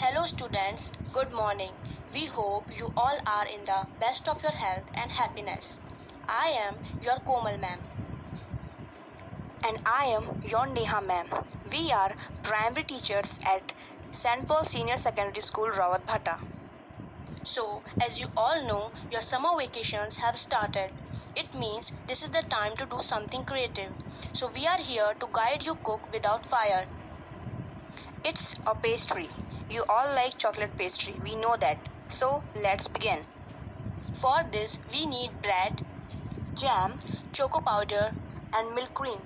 Hello students, good morning. We hope you all are in the best of your health and happiness. I am your Komal ma'am. And I am your Neha ma'am. We are primary teachers at St. Paul Senior Secondary School, Rawat Bhatta. So, as you all know, your summer vacations have started. It means this is the time to do something creative. So, we are here to guide you cook without fire. It's a pastry. You all like chocolate pastry, we know that. So, let's begin. For this, we need bread, Jam choco powder, and milk cream.